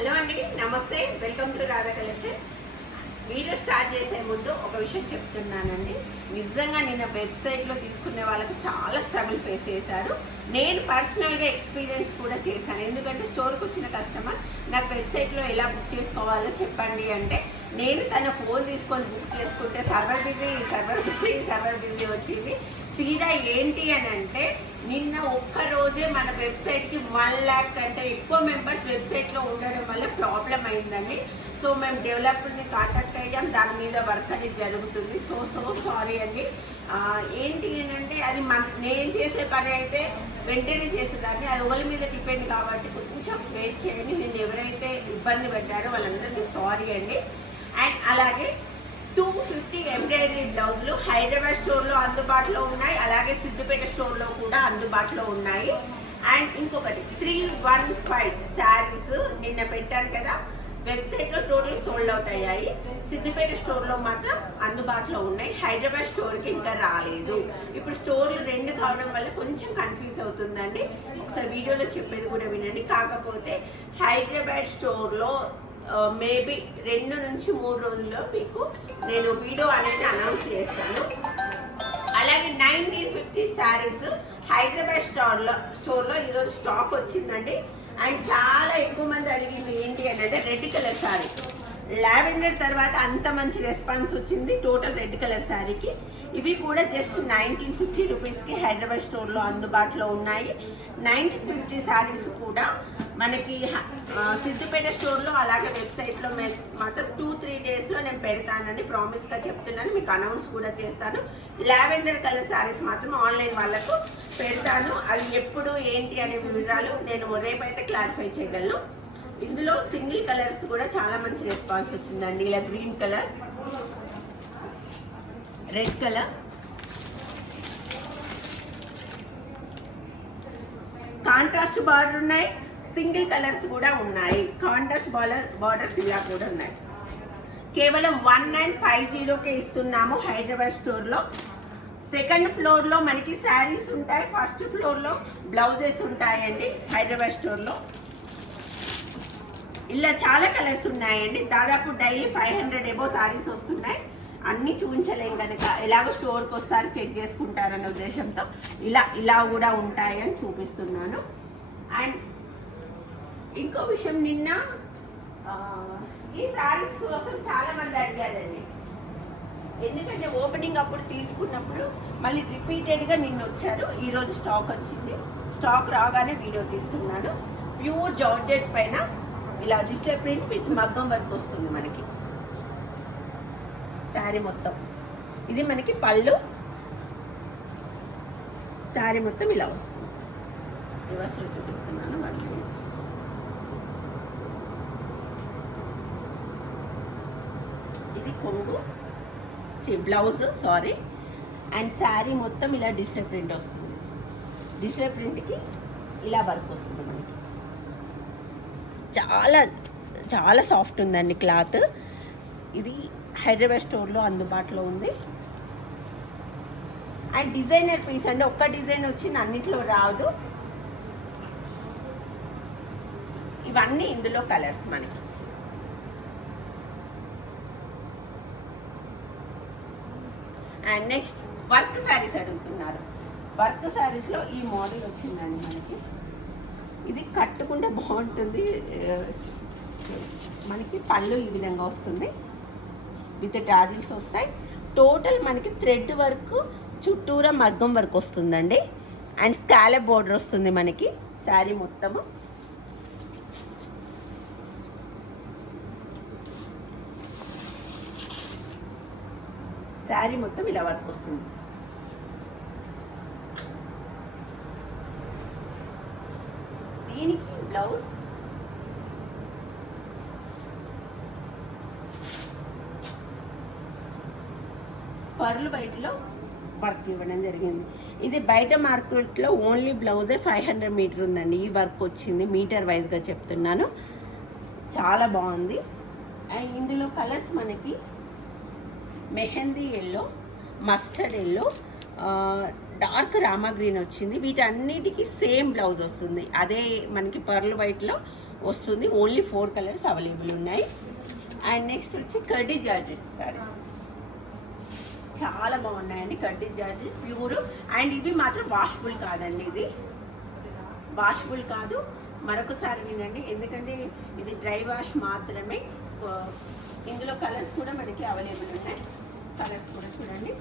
Hello అండి, నమస్తే. Welcome to Radha collection. Video start చేసే ముందు ఒక విషయం చెప్తున్నానండి. నిజంగా నిన్న వెబ్సైట్లో తీసుకునే వాళ్ళకు చాలా స్ట్రగుల్ ఫేస్ చేశారు. నేను పర్సనల్గా ఎక్స్పీరియన్స్ కూడా చేశాను. ఎందుకంటే స్టోర్కి వచ్చిన కస్టమర్ నాకు వెబ్సైట్లో ఎలా బుక్ చేసుకోవాలో చెప్పండి అంటే నేను తన ఫోన్ తీసుకొని బుక్ చేసుకుంటే సర్వర్ బిజీ వచ్చింది. తీరా ఏంటి అని అంటే నిన్న ఒక్కరోజే మన వెబ్సైట్కి 1 lakh కంటే ఎక్కువ మెంబర్స్ వెబ్సైట్లో ఉండడం వల్ల ప్రాబ్లం అయిందండి. సో మేము డెవలపర్ని కాంటాక్ట్ అయ్యాం, దాని మీద వర్క్ అనేది జరుగుతుంది. సో సారీ అండి. ఏంటి అని అంటే అది నేను చేసే పని అయితే వెంటనే చేసేదాన్ని, అది ఒకరి మీద డిపెండ్ కాబట్టి కొంచెం వెయిట్ చేయండి. నేను ఎవరైతే ఇబ్బంది పెట్టారో వాళ్ళందరికీ సారీ అండి. అండ్ అలాగే 250 ఎంబ్రాయిడరీ బ్లౌజులు హైదరాబాద్ స్టోర్లో అందుబాటులో ఉన్నాయి, అలాగే సిద్దిపేట స్టోర్లో కూడా అందుబాటులో ఉన్నాయి. అండ్ ఇంకొకటి 315 శారీస్ నిన్న పెట్టాను కదా, వెబ్సైట్లో టోటల్ సోల్డ్ అవుట్ అయ్యాయి. సిద్దిపేట స్టోర్లో మాత్రం అందుబాటులో ఉన్నాయి, హైదరాబాద్ స్టోర్కి ఇంకా రాలేదు. ఇప్పుడు స్టోర్లు 2 కావడం వల్ల కొంచెం కన్ఫ్యూజ్ అవుతుందండి. ఒకసారి వీడియోలో చెప్పేది కూడా వినండి. కాకపోతే హైదరాబాద్ స్టోర్లో మేబీ 2 నుంచి 3 రోజుల్లో మీకు నేను వీడియో అనేది అనౌన్స్ చేస్తాను. అలాగే 1950 శారీస్ హైదరాబాద్ స్టోర్లో ఈరోజు స్టాక్ వచ్చిందండి. అండ్ చాలా ఎక్కువ మంది అడిగింది ఏంటి అని అంటే రెడ్ కలర్ శారీ. లావెండర్ తర్వాత అంత మంచి రెస్పాన్స్ వచ్చింది టోటల్ రెడ్ కలర్ శారీకి. ఇవి కూడా జస్ట్ 1950 రూపీస్కి హైదరాబాద్ స్టోర్లో అందుబాటులో ఉన్నాయి. 1950 శారీస్ కూడా మనకి సిద్దిపేట స్టోర్లో అలాగే వెబ్సైట్లో మాత్రం 2-3 డేస్లో నేను పెడతానని ప్రామిస్గా చెప్తున్నాను, మీకు అనౌన్స్ కూడా చేస్తాను. లావెండర్ కలర్ శారీస్ మాత్రం ఆన్లైన్ వాళ్ళకు పెడతాను. అవి ఎప్పుడు ఏంటి అనే వివరాలు నేను రేపైతే క్లారిఫై చేయగలను. ఇందులో సింగిల్ కలర్స్ కూడా చాలా మంచి రెస్పాన్స్ వచ్చిందండి. ఇలా green colour, red colour, contrast border ఉన్నాయి, సింగిల్ కలర్స్ కూడా ఉన్నాయి. కాంట్రాస్ట్ బార్డర్స్ ఇలా కూడా ఉన్నాయి. కేవలం 1950కే ఇస్తున్నాము హైదరాబాద్ స్టోర్లో. సెకండ్ ఫ్లోర్లో మనకి శారీస్ ఉంటాయి, ఫస్ట్ ఫ్లోర్లో బ్లౌజెస్ ఉంటాయండి హైదరాబాద్ స్టోర్లో. ఇలా చాలా కలర్స్ ఉన్నాయండి. దాదాపు డైలీ 500 ఎబో శారీస్ వస్తున్నాయి. అన్నీ చూపించలేం కనుక ఎలాగో స్టోర్కి వస్తారు చెక్ చేసుకుంటారనే ఉద్దేశంతో ఇలా కూడా ఉంటాయని చూపిస్తున్నాను. అండ్ ఇంకో విషయం, నిన్న ఈ శారీస్ కోసం చాలా మంది అడిగారండి. ఎందుకంటే ఓపెనింగ్ అప్పుడు తీసుకున్నప్పుడు మళ్ళీ రిపీటెడ్గా నిన్న వచ్చారు. ఈరోజు స్టాక్ వచ్చింది. స్టాక్ రాగానే వీడియో తీస్తున్నాను. ప్యూర్ జార్జెట్ పైన ఇలా డిజిటల్ ప్రింట్ విత్ మగ్గం వర్క్ వస్తుంది మనకి శారీ మొత్తం. ఇది మనకి పళ్ళు, శారీ మొత్తం ఇలా వస్తుంది. రివర్స్లో చూపిస్తున్నాను. ఇది కొంగు, బ్లౌజ్ సారీ. అండ్ శారీ మొత్తం ఇలా డిజిటల్ ప్రింట్ వస్తుంది. డిజిటల్ ప్రింట్కి ఇలా వర్క్ వస్తుంది మనకి. చాలా చాలా సాఫ్ట్ ఉందండి క్లాత్. ఇది హైదరాబాద్ స్టోర్లో అందుబాటులో ఉంది. అండ్ డిజైనర్ పీస్ అండి, ఒక్క డిజైన్ వచ్చింది, అన్నిట్లో రాదు. ఇవన్నీ ఇందులో కలర్స్ మనకి. అండ్ నెక్స్ట్ వర్క్ శారీస్ అడుగుతున్నారు. వర్క్ శారీస్లో ఈ మోడల్ వచ్చిందండి మనకి. ఇది కట్టుకుంటే బాగుంటుంది. మనకి పళ్ళు ఈ విధంగా వస్తుంది, విత్ టాజిల్స్ వస్తాయి. టోటల్ మనకి థ్రెడ్ వర్క్, చుట్టూరా మగ్గం వర్క్ వస్తుందండి. అండ్ స్కాలప్ బోర్డర్ వస్తుంది మనకి శారీ మొత్తము. శారీ మొత్తం ఇలా వర్క్ వస్తుంది. దీనికి బ్లౌజ్ పర్లు బయటలో వర్క్ ఇవ్వడం జరిగింది. ఇది బయట మార్కెట్లో ఓన్లీ బ్లౌజే 500 మీటర్ ఉందండి. ఈ వర్క్ వచ్చింది, మీటర్ వైజ్గా చెప్తున్నాను. చాలా బాగుంది. అండ్ ఇందులో కలర్స్ మనకి mehndi yellow, mustard yellow, dark Rama green వచ్చింది. వీటన్నిటికీ సేమ్ బ్లౌజ్ వస్తుంది. అదే మనకి పర్ల్ వైట్లో వస్తుంది. ఓన్లీ 4 కలర్స్ అవైలబుల్ ఉన్నాయి. అండ్ నెక్స్ట్ వచ్చి కడ్డీ జార్జెట్ శారీస్ చాలా బాగున్నాయండి. కడ్డీ జార్జెట్ ప్యూర్. అండ్ ఇవి మాత్రం వాషబుల్ కాదండి, ఇది వాషబుల్ కాదు. మరొకసారి వినండి, ఎందుకంటే ఇది డ్రై వాష్ మాత్రమే. ఇందులో కలర్స్ కూడా మనకి అవైలబుల్ ఉన్నాయి. కలర్స్ కూడా చూడండి.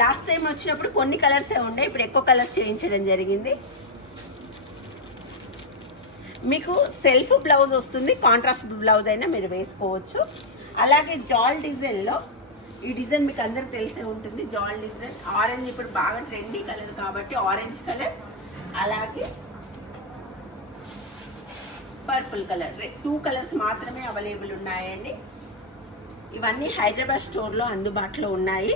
లాస్ట్ టైం వచ్చినప్పుడు కొన్ని కలర్సే ఉండే, ఇప్పుడు ఎక్కువ కలర్స్ చేయించడం జరిగింది. మీకు సెల్ఫ్ బ్లౌజ్ వస్తుంది, కాంట్రాస్ట్ బ్లౌజ్ అయినా మీరు వేసుకోవచ్చు. అలాగే జాల్ డిజైన్లో ఈ డిజైన్ మీకు అందరికి తెలిసే ఉంటుంది. జాల్ డిజైన్ ఆరెంజ్ ఇప్పుడు బాగా ట్రెండీ కలర్ కాబట్టి ఆరెంజ్ కలర్, అలాగే పర్పుల్ కలర్, 2 కలర్స్ మాత్రమే అవైలబుల్ ఉన్నాయండి. ఇవన్నీ హైదరాబాద్ స్టోర్లో అందుబాటులో ఉన్నాయి.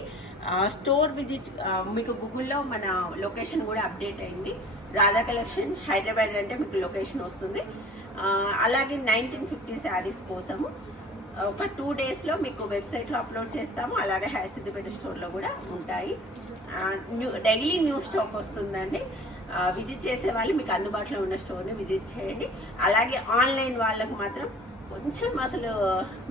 స్టోర్ విజిట్ మీకు గూగుల్లో మన లొకేషన్ కూడా అప్డేట్ అయింది. రాధా కలెక్షన్ హైదరాబాద్ అంటే మీకు లొకేషన్ వస్తుంది. అలాగే 1950 శారీస్ కోసము ఒక 2 డేస్లో మీకు వెబ్సైట్లో అప్లోడ్ చేస్తాము. అలాగే సిద్దిపేట స్టోర్లో కూడా ఉంటాయి. డైలీ న్యూ స్టాక్ వస్తుందండి. విజిట్ చేసే వాళ్ళు మీకు అందుబాటులో ఉన్న స్టోర్ని విజిట్ చేయండి. అలాగే ఆన్లైన్ వాళ్ళకు మాత్రం కొంచెం అసలు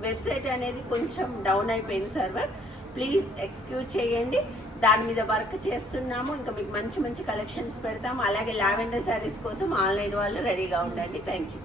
వెబ్సైట్ అనేది కొంచెం డౌన్ అయిపోయింది సర్వర్. ప్లీజ్ ఎక్స్క్యూజ్ చేయండి, దాని మీద వర్క్ చేస్తున్నాము. ఇంకా మీకు మంచి మంచి కలెక్షన్స్ పెడతాము. అలాగే లావెండర్ శారీస్ కోసం ఆన్లైన్ వాళ్ళు రెడీగా ఉండండి. Thank you.